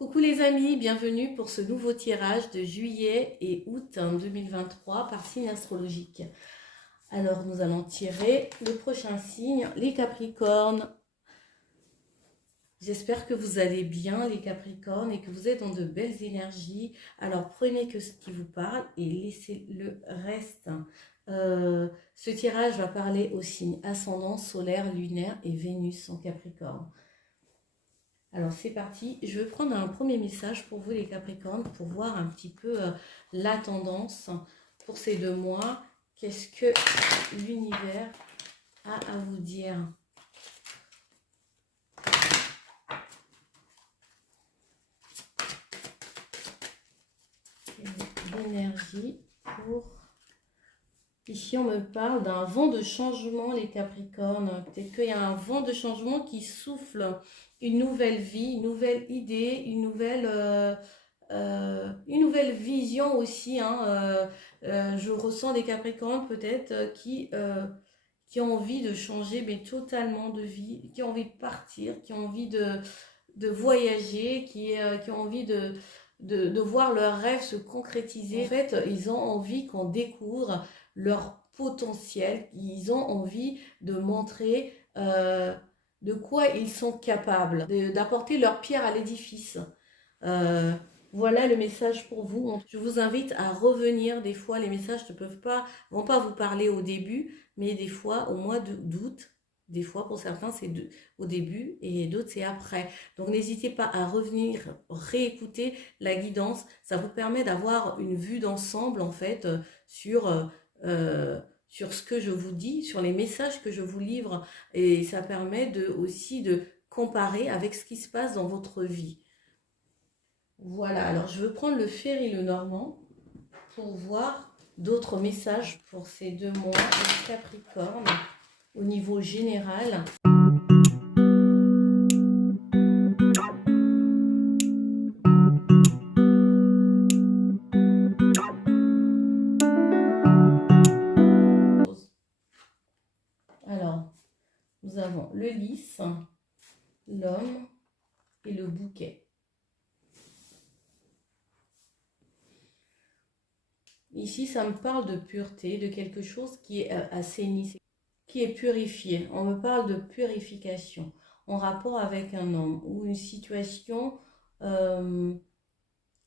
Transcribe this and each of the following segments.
Coucou les amis, bienvenue pour ce nouveau tirage de juillet et août 2023 par signe astrologique. Alors nous allons tirer le prochain signe, les Capricornes. J'espère que vous allez bien les Capricornes et que vous êtes dans de belles énergies. Alors prenez que ce qui vous parle et laissez le reste. Ce tirage va parler aux signes ascendant, solaire, lunaire et Vénus en Capricorne. Alors c'est parti, je vais prendre un premier message pour vous les Capricornes pour voir un petit peu la tendance pour ces 2 mois. Qu'est-ce que l'univers a à vous dire? L'énergie pour... Ici on me parle d'un vent de changement les Capricornes. Peut-être qu'il y a un vent de changement qui souffle une nouvelle vie, une nouvelle idée, une nouvelle vision aussi. Je ressens des Capricornes peut-être qui ont envie de changer, mais totalement de vie, qui ont envie de partir, qui ont envie de voyager, qui ont envie de voir leurs rêves se concrétiser. En fait, ils ont envie qu'on découvre leur potentiel, ils ont envie de montrer de quoi ils sont capables, d'apporter leur pierre à l'édifice. Voilà le message pour vous. Je vous invite à revenir. Des fois, les messages ne vont pas vous parler au début, mais des fois, au mois d'août, des fois, pour certains, c'est au début et d'autres, c'est après. Donc, n'hésitez pas à revenir, réécouter la guidance. Ça vous permet d'avoir une vue d'ensemble, en fait, sur ce que je vous dis, sur les messages que je vous livre. Et ça permet aussi de comparer avec ce qui se passe dans votre vie. Voilà, alors je veux prendre le Fer et le Normand pour voir d'autres messages pour ces 2 mois de Capricorne au niveau général. Alors, nous avons le lys, l'homme et le bouquet. Ici, ça me parle de pureté, de quelque chose qui est assaini, qui est purifié. On me parle de purification en rapport avec un homme ou une situation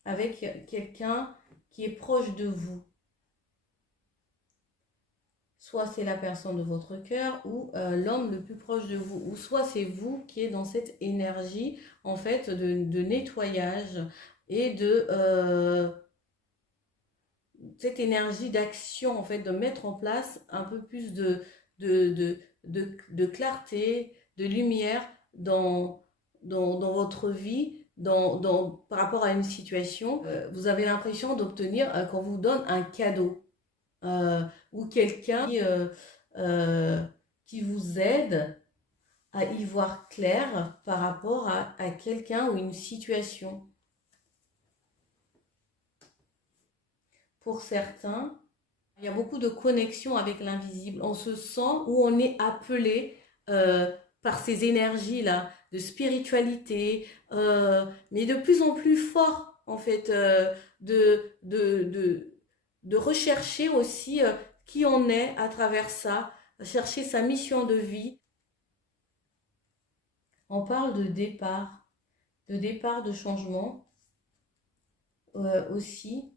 avec quelqu'un qui est proche de vous. Soit c'est la personne de votre cœur ou l'homme le plus proche de vous. Ou soit c'est vous qui êtes dans cette énergie en fait de nettoyage et de... cette énergie d'action, en fait, de mettre en place un peu plus de clarté, de lumière dans votre vie, par rapport à une situation. Vous avez l'impression d'obtenir, qu'on vous donne un cadeau ou quelqu'un qui vous aide à y voir clair par rapport à quelqu'un ou une situation. Pour certains, il y a beaucoup de connexion avec l'invisible. On se sent où on est appelé par ces énergies-là, de spiritualité, mais de plus en plus fort, en fait, de rechercher aussi qui on est à travers ça, chercher sa mission de vie. On parle de départ, de changement aussi.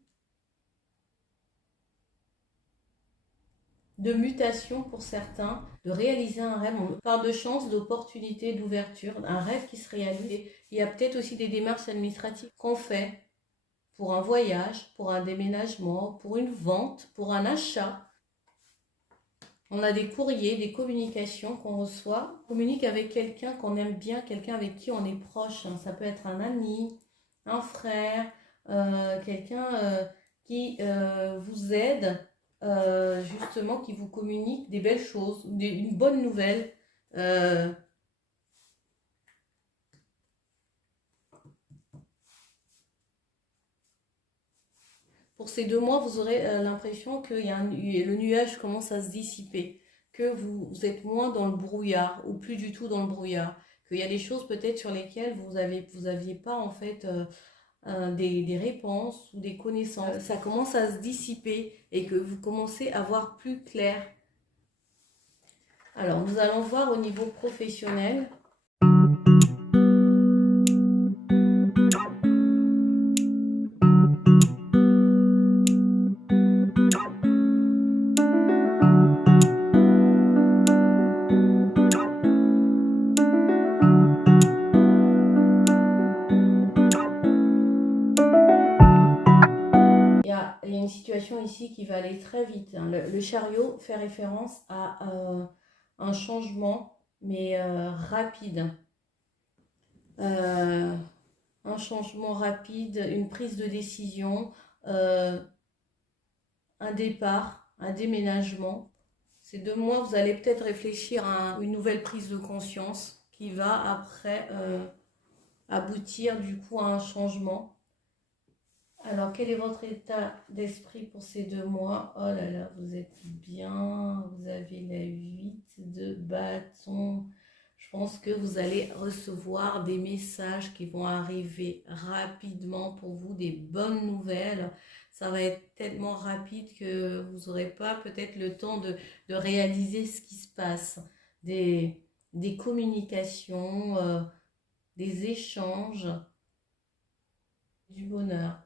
De mutation pour certains, de réaliser un rêve. On parle de chance, d'opportunité, d'ouverture, un rêve qui se réalise. Il y a peut-être aussi des démarches administratives qu'on fait pour un voyage, pour un déménagement, pour une vente, pour un achat. On a des courriers, des communications qu'on reçoit. On communique avec quelqu'un qu'on aime bien, quelqu'un avec qui on est proche. Ça peut être un ami, un frère, quelqu'un qui vous aide. Justement qui vous communique des belles choses, une bonne nouvelle. Pour ces 2 mois, vous aurez l'impression que le nuage commence à se dissiper, que vous êtes moins dans le brouillard ou plus du tout dans le brouillard, qu'il y a des choses peut-être sur lesquelles vous aviez pas en fait des réponses ou des connaissances. Ça commence à se dissiper et que vous commencez à voir plus clair. Alors, nous allons voir au niveau professionnel. Il y a une situation ici qui va aller très vite. Hein. Le chariot fait référence à un changement, mais rapide. Un changement rapide, une prise de décision, un départ, un déménagement. Ces 2 mois, vous allez peut-être réfléchir à une nouvelle prise de conscience qui va après aboutir du coup à un changement. Alors, quel est votre état d'esprit pour ces 2 mois? Oh là là, vous êtes bien, vous avez la 8 de bâton. Je pense que vous allez recevoir des messages qui vont arriver rapidement pour vous, des bonnes nouvelles. Ça va être tellement rapide que vous n'aurez pas peut-être le temps de réaliser ce qui se passe. Des communications, des échanges, du bonheur.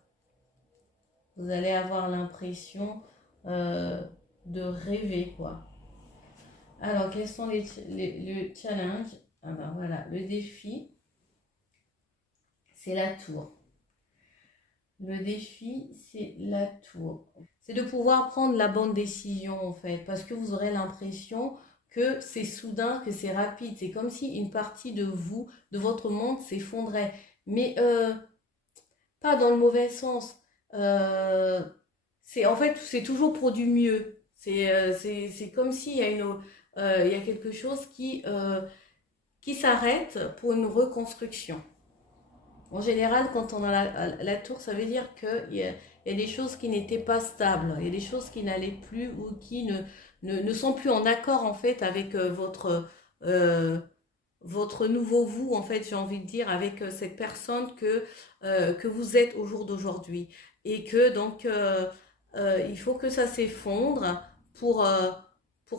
Vous allez avoir l'impression de rêver, quoi. Alors, quels sont le challenge? Ah ben voilà, le défi, c'est la tour. Le défi, c'est la tour. C'est de pouvoir prendre la bonne décision, en fait, parce que vous aurez l'impression que c'est soudain, que c'est rapide. C'est comme si une partie de vous, de votre monde, s'effondrait. Mais pas dans le mauvais sens. En fait, c'est toujours pour du mieux. C'est comme s'il y a il y a quelque chose qui s'arrête pour une reconstruction. En général, quand on a la tour, ça veut dire qu'il y a des choses qui n'étaient pas stables, il y a des choses qui n'allaient plus ou qui ne sont plus en accord en fait avec votre nouveau vous, en fait, j'ai envie de dire, avec cette personne que vous êtes au jour d'aujourd'hui. Et que donc, il faut que ça s'effondre pour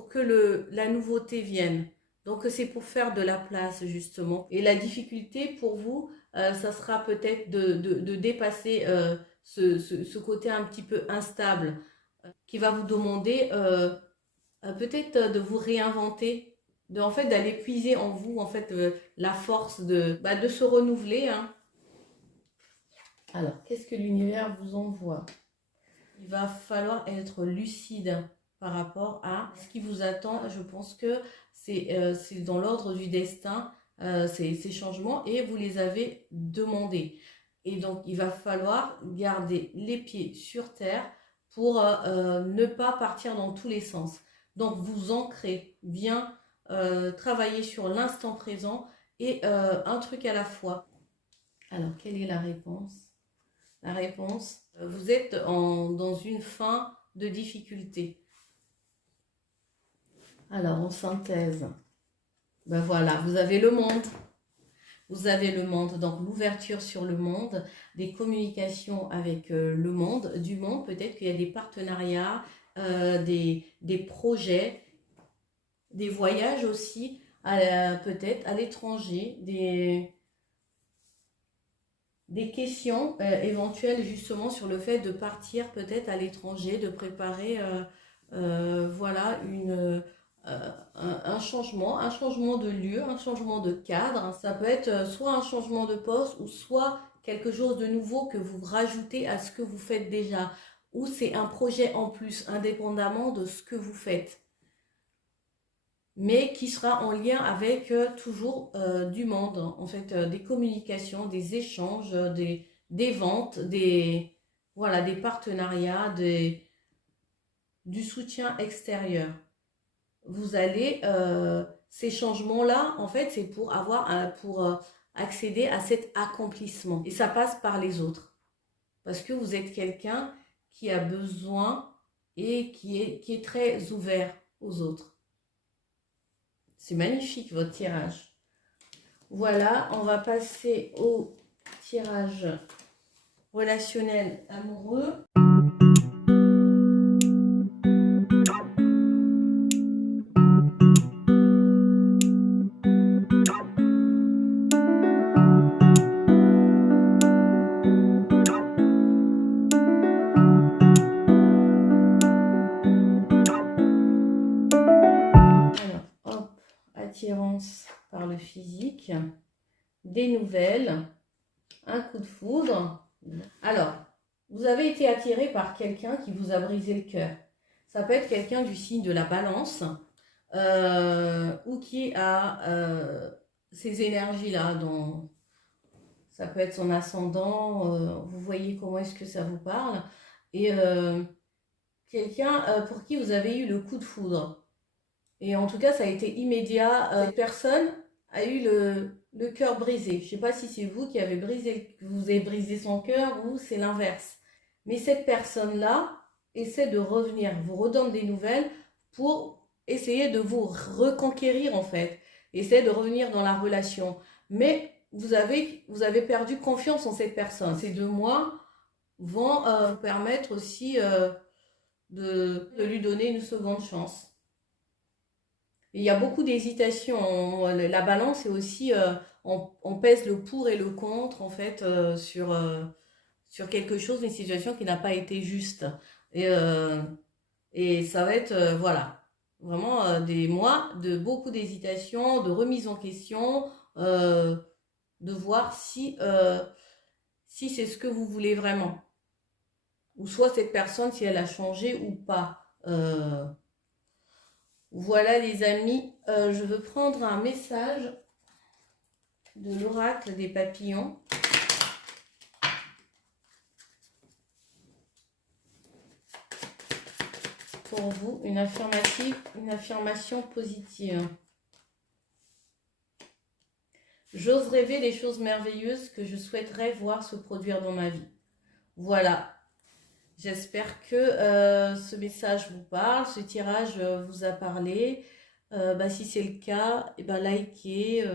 que la nouveauté vienne. Donc, c'est pour faire de la place, justement. Et la difficulté pour vous, ça sera peut-être de dépasser ce côté un petit peu instable qui va vous demander peut-être de vous réinventer, en fait d'aller puiser en vous en fait la force de se renouveler. Hein. Alors, qu'est-ce que l'univers vous envoie? Il va falloir être lucide par rapport à ce qui vous attend. Je pense que c'est dans l'ordre du destin, ces changements, et vous les avez demandés. Et donc, il va falloir garder les pieds sur terre pour ne pas partir dans tous les sens. Donc, vous ancrez bien, travailler sur l'instant présent et un truc à la fois. Alors, quelle est la réponse? La réponse, vous êtes dans une fin de difficulté. Alors, en synthèse, ben voilà, vous avez le monde. Vous avez le monde, donc l'ouverture sur le monde, des communications avec le monde, du monde. Peut-être qu'il y a des partenariats, des projets, des voyages aussi, peut-être à l'étranger, des questions éventuelles justement sur le fait de partir peut-être à l'étranger, de préparer voilà un changement de lieu, un changement de cadre. Ça peut être soit un changement de poste ou soit quelque chose de nouveau que vous rajoutez à ce que vous faites déjà, ou c'est un projet en plus indépendamment de ce que vous faites, mais qui sera en lien avec toujours du monde, en fait, des communications, des échanges, des ventes, voilà, des partenariats, du soutien extérieur. Vous allez, ces changements-là, en fait, c'est pour accéder à cet accomplissement. Et ça passe par les autres. Parce que vous êtes quelqu'un qui a besoin et qui est très ouvert aux autres. C'est magnifique votre tirage. Voilà, on va passer au tirage relationnel amoureux. Alors, hop, attirance par le physique, des nouvelles, un coup de foudre. Alors, vous avez été attiré par quelqu'un qui vous a brisé le cœur. Ça peut être quelqu'un du signe de la balance ou qui a ces énergies-là. Ça peut être son ascendant. Vous voyez comment est-ce que ça vous parle. Et quelqu'un pour qui vous avez eu le coup de foudre. Et en tout cas, ça a été immédiat. Cette personne a eu le cœur brisé. Je ne sais pas si c'est vous qui avez vous avez brisé son cœur ou c'est l'inverse. Mais cette personne-là essaie de revenir, vous redonne des nouvelles pour essayer de vous reconquérir en fait. Essaie de revenir dans la relation. Mais vous avez perdu confiance en cette personne. Ces 2 mois vont vous permettre aussi de lui donner une seconde chance. Il y a beaucoup d'hésitation. La balance est aussi, on pèse le pour et le contre en fait sur quelque chose, une situation qui n'a pas été juste. Et, euh, et ça va être, voilà, vraiment des mois de beaucoup d'hésitation, de remise en question, de voir si c'est ce que vous voulez vraiment. Ou soit cette personne, si elle a changé ou pas. Voilà les amis, je veux prendre un message de l'oracle des papillons. Pour vous, une affirmation positive. J'ose rêver des choses merveilleuses que je souhaiterais voir se produire dans ma vie. Voilà. J'espère que ce message vous parle, ce tirage vous a parlé. Si c'est le cas, likez,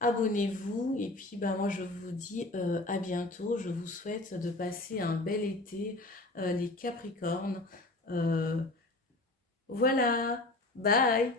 abonnez-vous. Et puis moi je vous dis à bientôt. Je vous souhaite de passer un bel été, les Capricornes. Voilà, bye!